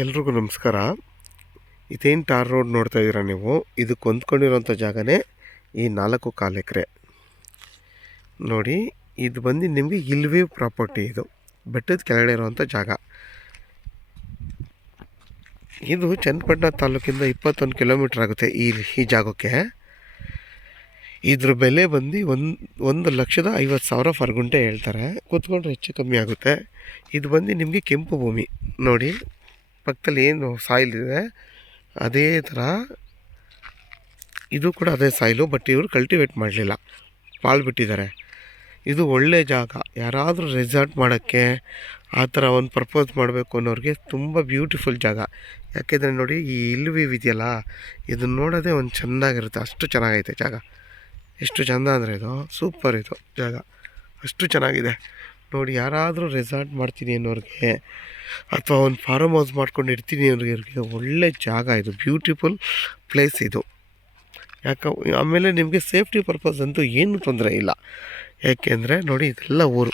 ಎಲ್ರಿಗೂ ನಮಸ್ಕಾರ. ಇದೇನು ಟಾರ್ ರೋಡ್ ನೋಡ್ತಾ ಇದ್ದೀರಾ ನೀವು, ಇದಕ್ಕೆ ಹೊಂದ್ಕೊಂಡಿರೋಂಥ ಜಾಗನೇ ಈ 4.25 ಎಕರೆ ನೋಡಿ. ಇದು ಬಂದು ನಿಮಗೆ ಇಲ್ವಿ ಪ್ರಾಪರ್ಟಿ. ಇದು ಬೆಟ್ಟದ ಕೆಳಗಡೆ ಇರೋವಂಥ ಜಾಗ. ಇದು ಚನ್ನಪಟ್ಟಣ ತಾಲೂಕಿಂದ 21 ಕಿಲೋಮೀಟ್ರ್ ಆಗುತ್ತೆ ಈ ಜಾಗಕ್ಕೆ. ಇದ್ರ ಬೆಲೆ ಬಂದು 1,50,000 ಪರ್ ಗುಂಟೆ ಹೇಳ್ತಾರೆ. ಕೂತ್ಕೊಂಡ್ರೆ ಹೆಚ್ಚು ಕಮ್ಮಿ ಆಗುತ್ತೆ. ಇದು ಬಂದು ನಿಮಗೆ ಕೆಂಪು ಭೂಮಿ ನೋಡಿ. ಪಕ್ಕದಲ್ಲಿ ಏನು ಸಾಯಿಲ್ ಇದೆ ಅದೇ ಥರ ಇದು ಕೂಡ ಅದೇ ಸಾಯಿಲು, ಬಟ್ ಇವರು ಕಲ್ಟಿವೇಟ್ ಮಾಡಲಿಲ್ಲ, ಪಾಳು ಬಿಟ್ಟಿದ್ದಾರೆ. ಇದು ಒಳ್ಳೆ ಜಾಗ. ಯಾರಾದರೂ ರೆಸಾರ್ಟ್ ಮಾಡೋಕ್ಕೆ ಆ ಥರ ಒಂದು ಪ್ರಪೋಸ್ ಮಾಡಬೇಕು ಅನ್ನೋರಿಗೆ ತುಂಬ ಬ್ಯೂಟಿಫುಲ್ ಜಾಗ. ಯಾಕೆಂದರೆ ನೋಡಿ, ಈ ಇಲ್ವಿ ಇದೆಯಲ್ಲ, ಇದನ್ನು ನೋಡೋದೇ ಒಂದು ಚೆನ್ನಾಗಿರುತ್ತೆ. ಅಷ್ಟು ಚೆನ್ನಾಗೈತೆ ಜಾಗ. ಎಷ್ಟು ಚೆಂದ ಅಂದರೆ ಇದು ಸೂಪರ್. ಇದು ಜಾಗ ಅಷ್ಟು ಚೆನ್ನಾಗಿದೆ ನೋಡಿ. ಯಾರಾದರೂ ರೆಸಾರ್ಟ್ ಮಾಡ್ತೀನಿ ಅನ್ನೋರಿಗೆ ಅಥವಾ ಒಂದು ಫಾರ್ಮ್ ಹೌಸ್ ಮಾಡ್ಕೊಂಡು ಇರ್ತೀನಿ ಅನ್ನೋರಿಗೆ ಒಳ್ಳೆ ಜಾಗ. ಇದು ಬ್ಯೂಟಿಫುಲ್ ಪ್ಲೇಸ್ ಇದು. ಆಮೇಲೆ ನಿಮಗೆ ಸೇಫ್ಟಿ ಪರ್ಪಸ್ ಅಂತೂ ಏನೂ ತೊಂದರೆ ಇಲ್ಲ. ಯಾಕೆಂದರೆ ನೋಡಿ, ಇದೆಲ್ಲ ಊರು.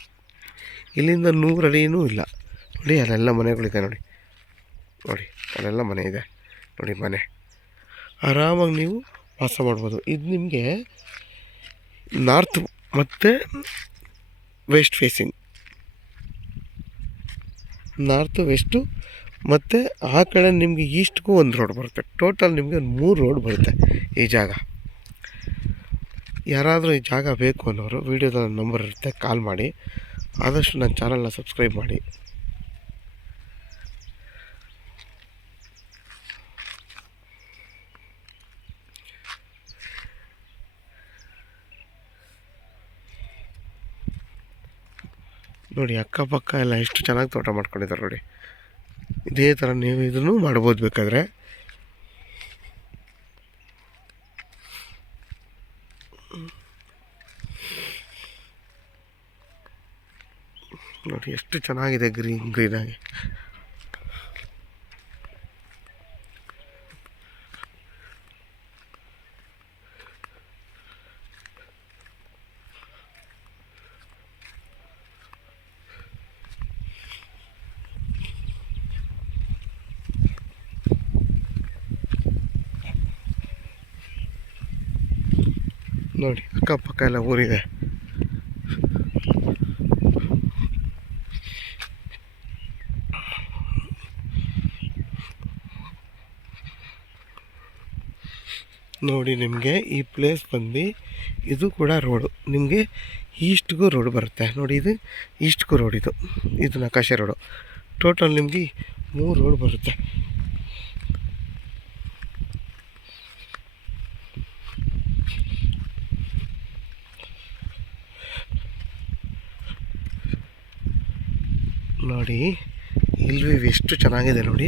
ಇಲ್ಲಿಂದ 100 ಅಡಿಯೂ ಇಲ್ಲ ನೋಡಿ. ಅಲ್ಲೆಲ್ಲ ಮನೆಗಳಿದೆ ನೋಡಿ. ಅಲ್ಲೆಲ್ಲ ಮನೆ ಇದೆ ನೋಡಿ. ಮನೆ ಆರಾಮಾಗಿ ನೀವು ವಾಸ ಮಾಡ್ಬೋದು. ಇದು ನಿಮಗೆ ನಾರ್ತ್ ಮತ್ತು ವೆಸ್ಟ್ ಫೇಸಿಂಗ್, ನಾರ್ತು ವೆಸ್ಟು ಮತ್ತು ಆ ಕಡೆ ನಿಮಗೆ ಈಸ್ಟ್ಗೂ ಒಂದು ರೋಡ್ ಬರುತ್ತೆ. ಟೋಟಲ್ ನಿಮಗೆ ಒಂದು 3 ರೋಡ್ ಬರುತ್ತೆ ಈ ಜಾಗ. ಯಾರಾದರೂ ಈ ಜಾಗ ಬೇಕು ಅನ್ನೋರು ವೀಡಿಯೋದ ನಂಬರ್ ಇರುತ್ತೆ, ಕಾಲ್ ಮಾಡಿ. ಆದಷ್ಟು ನನ್ನ ಚಾನಲ್ನ ಸಬ್ಸ್ಕ್ರೈಬ್ ಮಾಡಿ. ನೋಡಿ, ಅಕ್ಕಪಕ್ಕ ಎಲ್ಲ ಎಷ್ಟು ಚೆನ್ನಾಗಿ ತೋಟ ಮಾಡ್ಕೊಂಡಿದ್ದಾರೆ ನೋಡಿ. ಇದೇ ಥರ ನೀವು ಇದನ್ನು ಮಾಡ್ಬೋದು ಬೇಕಾದರೆ. ನೋಡಿ ಎಷ್ಟು ಚೆನ್ನಾಗಿದೆ ಗ್ರೀನಾಗಿ. ನೋಡಿ, ಅಕ್ಕಪಕ್ಕ ಎಲ್ಲ ಊರಿದೆ. ನೋಡಿ, ನಿಮಗೆ ಈ ಪ್ಲೇಸ್ ಬಂದು ಇದು ಕೂಡ ರೋಡು. ನಿಮಗೆ ಈಸ್ಟ್ಗೂ ರೋಡ್ ಬರುತ್ತೆ ನೋಡಿ. ಇದು ಈಸ್ಟ್ಗೂ ರೋಡ್, ಇದು ನಕಾಶೆ ರೋಡು. ಟೋಟಲ್ ನಿಮಗೆ 3 ರೋಡ್ ಬರುತ್ತೆ. ನೋಡಿ, ಇಲ್ವಿ ಎಷ್ಟು ಚೆನ್ನಾಗಿದೆ ನೋಡಿ.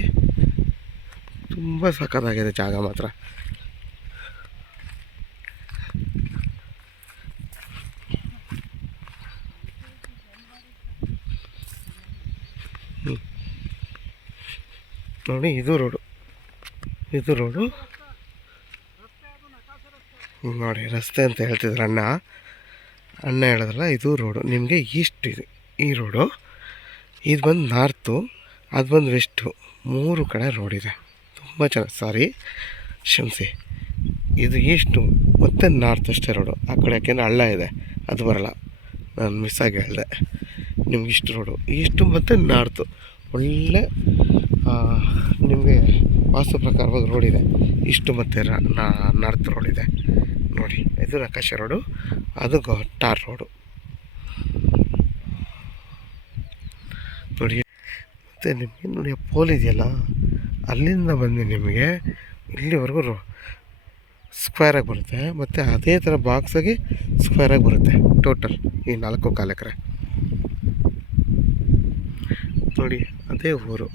ತುಂಬ ಸಖತ್ತಾಗಿದೆ ಜಾಗ ಮಾತ್ರ. ನೋಡಿ, ಇದು ರೋಡು ನೋಡಿ. ರಸ್ತೆ ಅಂತ ಹೇಳ್ತಿದ್ರು ಅಣ್ಣ ಹೇಳಿದ್ರಲ್ಲ, ಇದು ರೋಡು. ನಿಮಗೆ ಈಸ್ಟ್ ಇದೆ ಈ ರೋಡು. ಇದು ಬಂದು ನಾರ್ತು, ಅದು ಬಂದು ವೆಸ್ಟು. 3 ಕಡೆ ರೋಡ್ ಇದೆ. ತುಂಬ ಚೆನ್ನಾಗಿ ಕ್ಷಮಿಸಿ, ಇದು ಈಸ್ಟು ಮತ್ತು ನಾರ್ತ್ ಅಷ್ಟೇ ರೋಡು. ಆ ಕಡೆ ಯಾಕೆಂದರೆ ಹಳ್ಳ ಇದೆ, ಅದು ಬರೋಲ್ಲ. ನಾನು ಮಿಸ್ಸಾಗಿ ಹೇಳಿದೆ. ನಿಮ್ಗೆ ಇಷ್ಟು ರೋಡು, ಈಸ್ಟು ಮತ್ತು ನಾರ್ತು ಒಳ್ಳೆ ನಿಮಗೆ ವಾಸ್ತು ಪ್ರಕಾರವಾದ ರೋಡ್ ಇದೆ. ಇಷ್ಟು ಮತ್ತು ನಾರ್ತ್ ರೋಡ್ ಇದೆ ನೋಡಿ. ಇದು ನಕಾಶೆ ರೋಡು, ಅದು ಟಾರ್ ರೋಡು ನೋಡಿ. ಮತ್ತು ನಿಮಗೆ ನೋಡಿ, ಪೋಲ್ ಇದೆಯಲ್ಲ, ಅಲ್ಲಿಂದ ಬಂದು ನಿಮಗೆ ಇಲ್ಲಿವರೆಗೂ ಸ್ಕ್ವೇರಾಗಿ ಬರುತ್ತೆ. ಮತ್ತು ಅದೇ ಥರ ಬಾಕ್ಸಾಗಿ ಸ್ಕ್ವೇರಾಗಿ ಬರುತ್ತೆ. ಟೋಟಲ್ ಈ 4.25 ಎಕರೆ ನೋಡಿ. ಅದೇ ಊರು.